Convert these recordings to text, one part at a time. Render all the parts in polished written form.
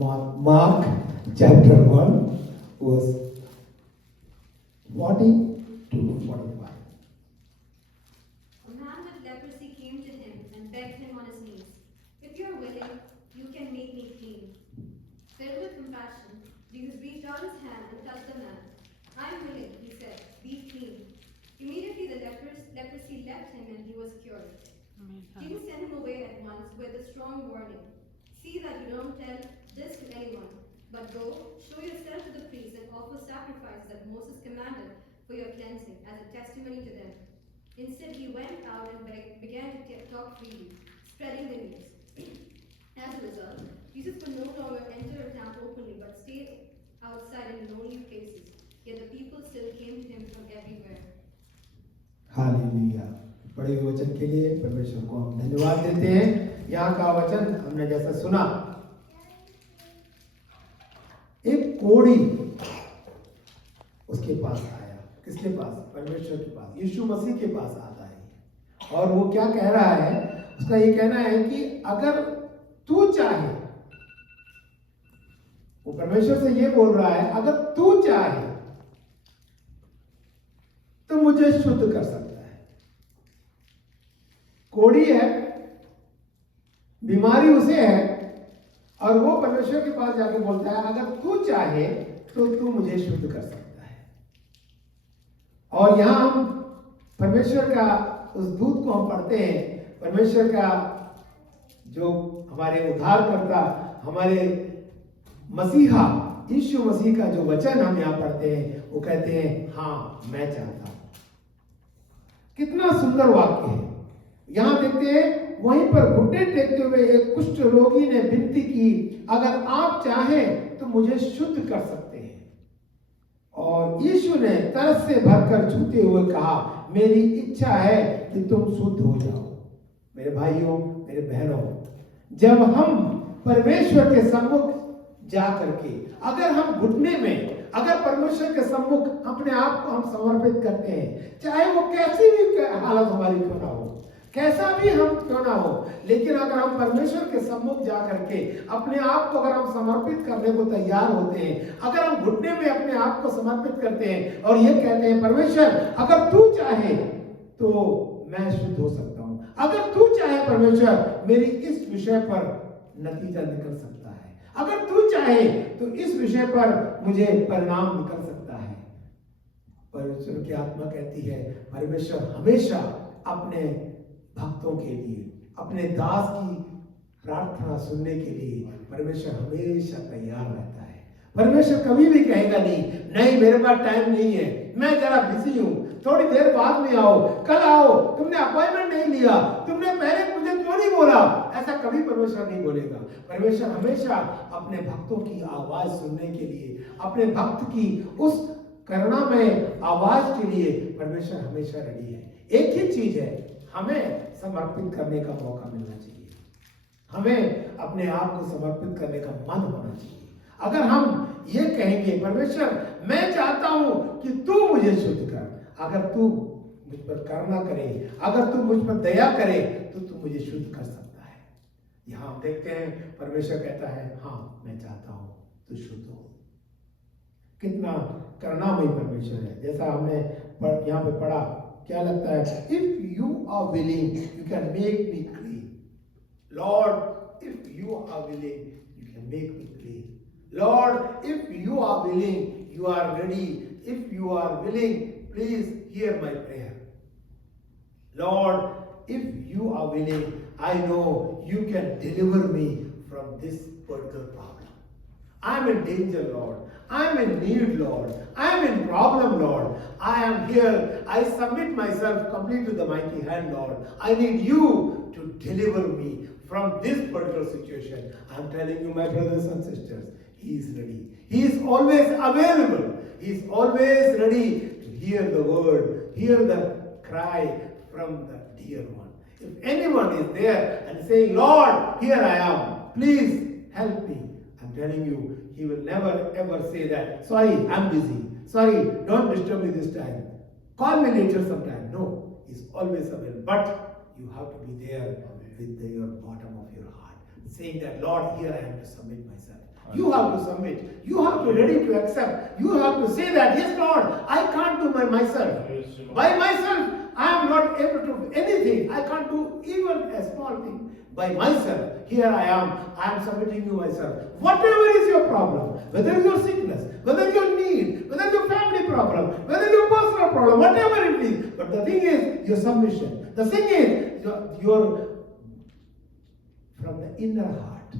Mark chapter 1 verse 40 to 45. A man with leprosy came to him and begged him on his knees, "If you are willing, you can make me clean." Filled with compassion, Jesus reached out his hand and touched the man. "I am willing," he said, "be clean." Immediately the leprosy left him and he was cured. Jesus sent him away at once with a strong warning. "See that you don't tell this to anyone, but go, show yourself to the priest and offer sacrifices that Moses commanded for your cleansing as a testimony to them." Instead, he went out and began to talk freely, spreading the news. As a result, Jesus could no longer enter a town openly but stayed outside in lonely places. Yet the people still came to him from everywhere. Hallelujah. पढ़े हुए वचन के लिए परमेश्वर को हम धन्यवाद देते हैं। यहाँ का वचन हमने जैसा सुना, एक कोढ़ी उसके पास आया। किसके पास? परमेश्वर के पास, यीशु मसीह के पास आता है। और वो क्या कह रहा है? उसका ये कहना है कि अगर तू चाहे, वो परमेश्वर से ये बोल रहा है, अगर तू चाहे तो मुझे शुद्ध कर सकता है। कोढ़ी है, बीमारी उसे है, और वो परमेश्वर के पास जाके बोलता है, अगर तू चाहे तो तू मुझे शुद्ध कर सकता है। और यहां हम परमेश्वर का उस दूत को हम पढ़ते हैं, परमेश्वर का जो हमारे उद्धारकर्ता, हमारे मसीहा यीशु मसीह का जो वचन हम यहां पढ़ते हैं, वो कहते हैं, हाँ मैं चाहता हूं। कितना सुंदर वाक्य है। यहां देखते हैं, वहीं पर घुटने टेकते हुए एक कुष्ठ रोगी ने विनती की, अगर आप चाहें तो मुझे शुद्ध कर सकते हैं। और यीशु ने तरस से भरकर छूते हुए कहा, मेरी इच्छा है कि तुम शुद्ध हो जाओ। मेरे भाइयों, मेरे बहनों, जब हम परमेश्वर के सम्मुख जा करके, अगर हम घुटने में, अगर परमेश्वर के सम्मुख अपने आप को हम समर्पित करते हैं, चाहे वो कैसी भी हालत हमारी क्यों ना हो, कैसा भी हम क्यों ना हो, लेकिन अगर हम परमेश्वर के सम्मुख जा करके अपने आप को अगर हम समर्पित करने को तैयार होते हैं, अगर हम घुटने में अपने आप को समर्पित करते हैं और ये कहते हैं, परमेश्वर अगर तू चाहे तो मैं शुद्ध हो सकता हूं, अगर तू चाहे परमेश्वर मेरी इस विषय पर नतीजा निकल सकता है, अगर तू चाहे तो इस विषय पर मुझे परिणाम निकल सकता है। परमेश्वर की आत्मा कहती है, परमेश्वर हमेशा अपने भक्तों के लिए, अपने दास की प्रार्थना सुनने के लिए परमेश्वर हमेशा तैयार रहता है। परमेश्वर कभी भी कहेगा नहीं मेरे पास टाइम नहीं है, मैं जरा बिजी हूं, थोड़ी देर बाद में आओ, कल आओ, तुमने अपॉइंटमेंट नहीं लिया, तुमने पहले मुझे क्यों नहीं बोला, ऐसा कभी परमेश्वर नहीं बोलेगा। परमेश्वर हमेशा अपने भक्तों की आवाज सुनने के लिए, अपने भक्त की उस करुणामय आवाज के लिए परमेश्वर हमेशा रेडी है। एक ही चीज है, हमें समर्पित करने का मौका मिलना चाहिए, हमें अपने आप को समर्पित करने का मन होना चाहिए। अगर हम ये कहेंगे, परमेश्वर मैं चाहता हूं कि तू मुझे शुद्ध कर, अगर तू मुझ पर करुणा करे, अगर तू मुझ पर दया करे तो तू मुझे शुद्ध कर सकता है। यहां हम देखते हैं, परमेश्वर कहता है, हाँ मैं चाहता हूं तू शुद्ध हो। कितना करुणामयी परमेश्वर है। जैसा हमने यहाँ पे पढ़ा, क्या लगता है, if you are willing you can make me clean. Lord if you are willing you can make me clean. Lord if you are willing you are ready. If you are willing please hear my prayer. Lord if you are willing I know you can deliver me from this particular problem. I'm in danger, Lord. I'm in need, Lord. I'm in problem, Lord. I am here. I submit myself completely to the mighty hand, Lord. I need you to deliver me from this particular situation. I'm telling you, my brothers and sisters, He is ready. He is always available. He is always ready to hear the word, hear the cry from the dear one. If anyone is there and saying, Lord, here I am, please help me, I'm telling you, He will never ever say that, sorry, I'm busy, sorry, don't disturb me this time, call me later sometime. No, He's always available. But you have to be there with your bottom of your heart, saying that, Lord, here I am to submit myself. You have to submit. You have to ready to accept. You have to say that, yes, Lord, I can't do by myself. By myself, I am not able to do anything. I can't do even a small thing by myself. Here I am submitting you myself. Whatever is your problem, whether your sickness, whether your need, whether your family problem, whether your personal problem, whatever it is. But the thing is your submission. The thing is your from the inner heart,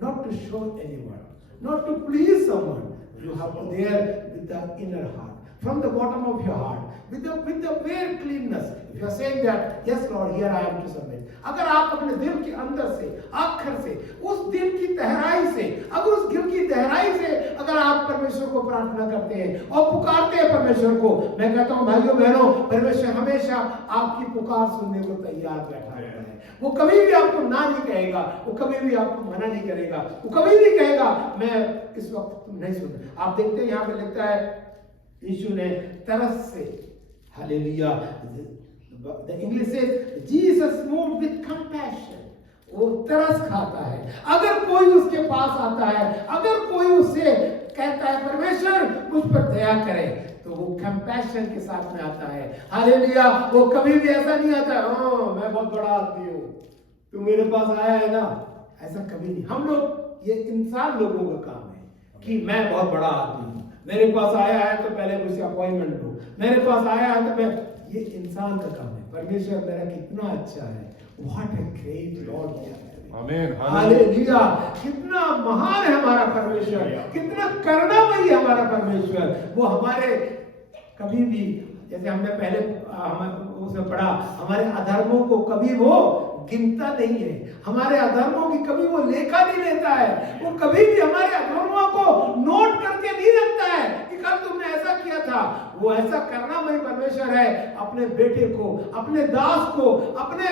not to show anyone, not to please someone. You have to there with the inner heart, from the bottom of your heart, with the bare cleanness. If you are saying that, yes Lord, here I am to submit. अगर आप अपने दिल के अंदर से, आखिर से, उस दिल की गहराई से, अगर उस दिल की गहराई से अगर आप परमेश्वर को प्रार्थना करते हैं और पुकारते हैं परमेश्वर को, मैं कहता हूं भाइयों बहनों, परमेश्वर हमेशा आपकी पुकार सुनने को तैयार बैठा रहता है। वो कभी भी आपको ना नहीं कहेगा, वो कभी भी आपको मना नहीं करेगा, वो कभी नहीं कहेगा मैं इस वक्त तुम नहीं सुन। आप देखते हैं यहाँ पे लिखता है यीशु ने तरस से, hallelujah, the English says Jesus moved with compassion. वो तरस खाता है। अगर कोई उसके पास आता है, अगर कोई उससे कहता है परमेश्वर मुझ पर दया करे, तो वो कंपैशन के साथ में आता है। हालेलुया, वो कभी भी ऐसा नहीं आता है मैं बहुत बड़ा आदमी हूँ, तू मेरे पास आया है ना, ऐसा कभी नहीं। हम लोग, ये इंसान लोगों का काम है कि मैं बहुत बड़ा आदमी हूँ, मेरे पास आया है तो पहले मुझसे अपॉइंटमेंट लो, मेरे पास आया है तो मैं, ये इंसान का काम है। परमेश्वर मेरा कितना अच्छा है, what a great lord we have. आमीन, हालेलुया, कितना महान है हमारा परमेश्वर, कितना करुणामयी हमारा परमेश्वर। वो हमारे कभी भी, जैसे हमने पहले उसमें पढ़ा, हमारे अधर्मों को कभी वो गिनता नहीं है, हमारे अधर्मों की कभी वो लेखा नहीं लेता है, वो कभी भी हमारे अधर्मों को नोट करके नहीं रखता है कि कल तुमने ऐसा किया था। वो ऐसा करुणामयी परमेश्वर है, अपने बेटे को, अपने दास को, अपने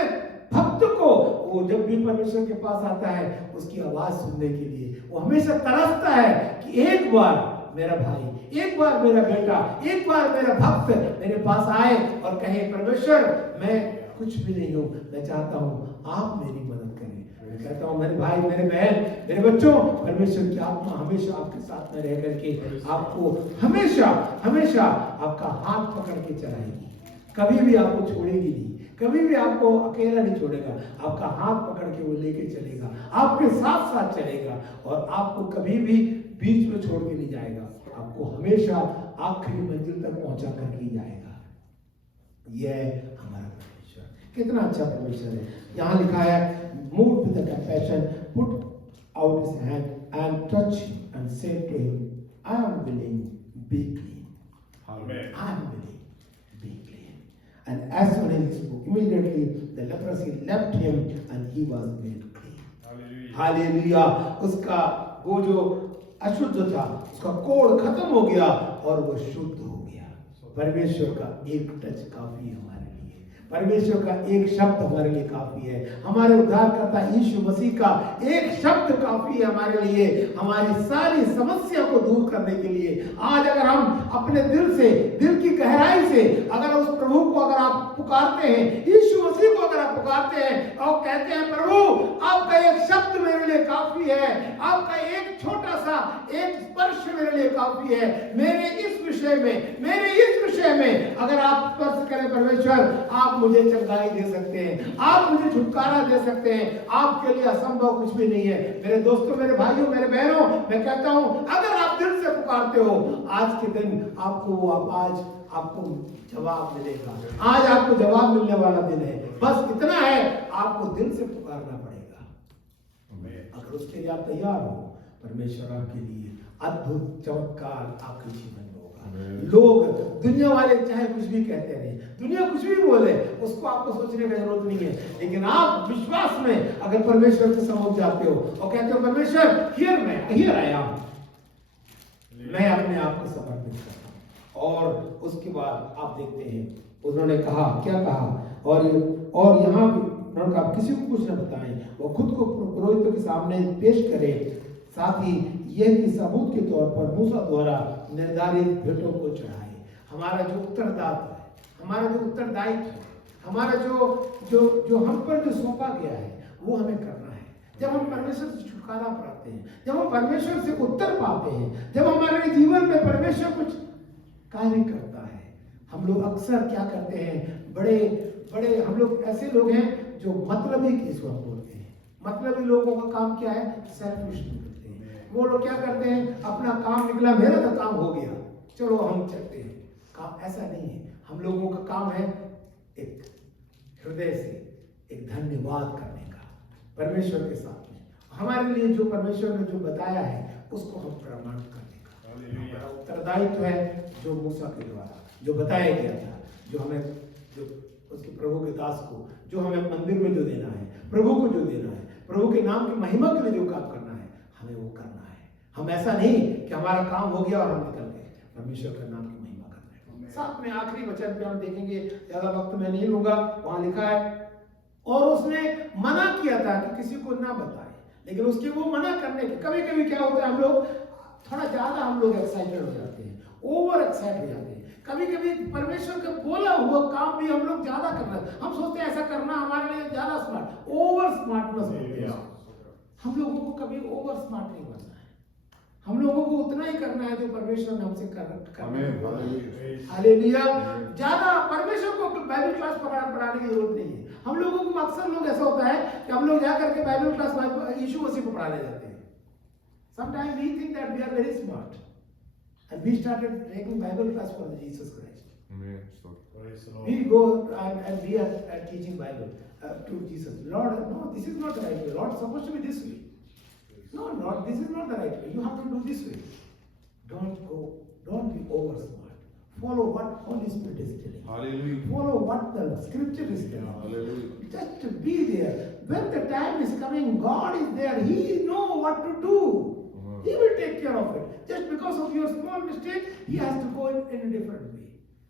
भक्त को, वो जब भी परमेश्वर के पास आता है उसकी आवाज सुनने के लिए वो हमेशा तरसता है कि एक बार मेरा भाई, एक बार मेरा बेटा, एक बार मेरा भक्त मेरे पास आए और कहे परमेश्वर मैं कुछ भी नहीं हूं, मैं चाहता हूं आप मेरी मदद करें। मैं कहता हूं मेरे भाई, मेरे बहन, मेरे बच्चों, परमेश्वर की आत्मा हमेशा आपके साथ में रह करके आपको हमेशा हमेशा आपका हाथ पकड़ के चलाएगी, कभी भी आपको छोड़ेगी नहीं, कभी भी आपको अकेला नहीं छोड़ेगा, आपका हाथ पकड़ के वो लेके चलेगा, आपके साथ साथ चलेगा और आपको कभी भी बीच में छोड़ के नहीं जाएगा, आपको हमेशा आखिरी मंजिल तक पहुंचा करके जाएगा। यह हमारा परमेश्वर कितना अच्छा परमेश्वर है। यहाँ लिखा है moved with the compassion, put out his hand and touched him and said to him, I am willing, be clean. Amen. I am willing, be clean. And as soon as he spoke, immediately the leprosy left him and he was made clean. Hallelujah. उसका वो जो अशुद्ध था उसका कोढ़ खत्म हो गया और वो शुद्ध हो गया। परमेश्वर का एक टच काफी है हमारे लिए, परमेश्वर का एक शब्द हमारे लिए काफी है, हमारे उद्धारकर्ता यीशु मसीह का एक शब्द काफी है हमारे लिए, हमारी सारी समस्या को दूर करने के लिए। आज अगर हम अपने दिल से, दिल की गहराई से अगर उस प्रभु को अगर आप पुकारते हैं, यीशु मसीह को अगर आप पुकारते हैं और कहते हैं प्रभु आपका एक शब्द मेरे लिए काफी है, आपका एक छोटा सा एक स्पर्श मेरे लिए काफी है, मेरे इस विषय में अगर आप स्पर्श करें परमेश्वर, आप मुझे चंगाई दे सकते हैं, आप मुझे छुटकारा दे सकते हैं, आपके लिए असंभव कुछ भी नहीं है। मेरे दोस्तों, मेरे भाइयों, मेरे बहनों, मैं कहता हूं अगर आप दिल से पुकारते हो, आज के दिन आपको वो आवाज, आपको जवाब मिलेगा। आज आपको जवाब मिलने वाला दिन है, बस इतना है आपको दिल से पुकारना पड़ेगा। अगर उसके लिए आप तैयार हो, परमेश्वर आपके लिए अद्भुत चमत्कार आपके जीवन में होगा। लोग, दुनिया वाले चाहे कुछ भी कहते रहे, दुनिया कुछ भी बोले, उसको आपको सोचने की जरूरत नहीं है, लेकिन आप विश्वास में अगर परमेश्वर के सम्मुख जाते हो और कहते हो परमेश्वर हियर आई एम, मैं अपने आप को समर्पित करता हूं, और उसके बाद आप देखते हैं उन्होंने कहा, क्या कहा, और यहाँ उन्होंने कहा किसी को कुछ न बताएं, वो खुद को पुरोहितों के सामने पेश करें, साथ ही यह कि सबूत के तौर पर मूसा द्वारा निर्धारित भेंटों को चढ़ाए। हमारा जो उत्तरदायित्व है, हमारा जो उत्तरदायित्व है, हमारा जो हम पर जो सौंपा गया है वो हमें करना है। जब हम परमेश्वर से छुटकारा पाते हैं, जब हम परमेश्वर से उत्तर पाते हैं, जब हमारे जीवन में परमेश्वर कुछ कार्य करता है। हम लोग अक्सर क्या करते हैं, बड़े बड़े हम लोग ऐसे लोग हैं जो मतलबी ईश्वर बोलते हैं। मतलबी लोगों का काम क्या है, सेल्फिश बोलते हैं। वो लोग क्या करते हैं, अपना काम निकला, मेरा तो काम हो गया, चलो हम चलते हैं। काम ऐसा नहीं है। हम लोगों का काम है एक हृदय से एक धन्यवाद करने का परमेश्वर के साथ में, हमारे लिए जो परमेश्वर ने जो बताया है उसको हम प्रमाण करने का हमारा उत्तरदायित्व है। जो मूसा के द्वारा जो बताया गया था, जो हमें जो उसके प्रभु के दास को जो हमें मंदिर में जो देना है, प्रभु को जो देना है, प्रभु के नाम की महिमा के लिए जो काम करना है, हमें वो करना है। हम ऐसा नहीं कि हमारा काम हो गया और हम निकल गए, परमेश्वर का नाम की महिमा करना है। साथ में आखिरी वचन पे हम देखेंगे, ज्यादा वक्त मैं नहीं लूंगा, वहां लिखा है और उसने मना किया था कि किसी को ना बताए, लेकिन उसके वो मना करने के कभी कभी क्या होता है, हम लोग थोड़ा ज्यादा हम लोग एक्साइटेड हो जाते हैं, ओवर एक्साइट हो जाते हैं। कभी कभी परमेश्वर का बोला हुआ काम भी हम लोग ज्यादा करना, हम सोचते हैं ऐसा करना हमारे लिए ज्यादा स्मार्ट, ओवर स्मार्टनेस होती है। हम लोगों को कभी ओवर स्मार्ट नहीं बनना है, हम लोगों को उतना ही करना है जो परमेश्वर ने हमसे करना है। हालेलुया। ज्यादा परमेश्वर को बाइबल क्लास पढ़ाने की जरूरत नहीं है। हम लोगों को अक्सर लोग ऐसा होता है कि हम लोग जा करके बाइबल क्लास यीशु मसीह को पढ़ाने जाते हैं। Sometimes we think that we are very smart, and we started taking Bible class for Jesus Christ. Amen. We go and we are teaching Bible to Jesus. Lord, no, this is not the right way. Lord, it's supposed to be this way. No, Lord, this is not the right way. You have to do this way. Don't be over smart. Follow what Holy Spirit is telling. Hallelujah. Follow what the Scripture is telling. Hallelujah. Just to be there. When the time is coming, God is there. He knows what to do. He will take care of it. Just because of your small mistake, he has to go in a different way.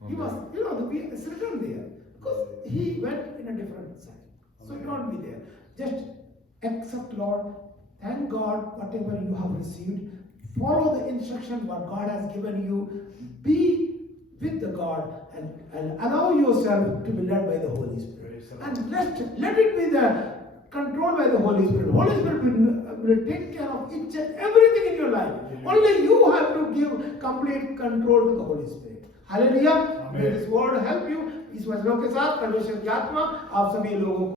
He must, it's written there. Because he went in a different side. So don't be there. Just accept, Lord. Thank God, whatever you have received. Follow the instruction what God has given you. Be with the God and allow yourself to be led by the Holy Spirit. And let it be the controlled by the Holy Spirit. Holy Spirit will take care of each and everything in your life. Only you have to give complete control to the Holy Spirit. Hallelujah. May this word help you. इस वचनों के साथ परमेश्वर की आत्मा आप सभी लोगों को